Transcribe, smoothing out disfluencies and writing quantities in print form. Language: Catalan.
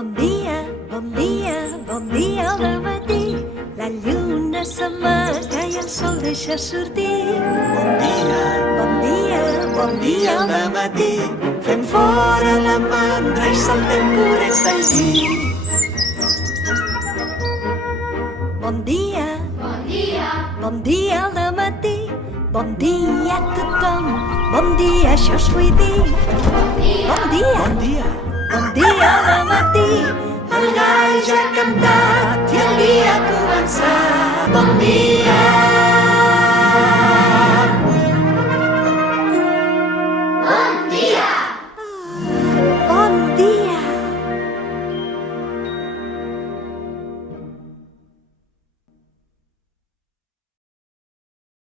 Bon dia, bon dia, bon dia al dematí. La lluna s'amaga i el sol deixa sortir. Bon dia, Bon dia, bon dia al dematí, fem fora la mandra i saltem corrents del llit. Bon dia, bon dia al dematí. Bon dia a tothom, bon dia, això us vull dir. Bon dia, Bon dia, bon dia al dematí. el gall ja ha cantat i el dia ha començat. Bon dia,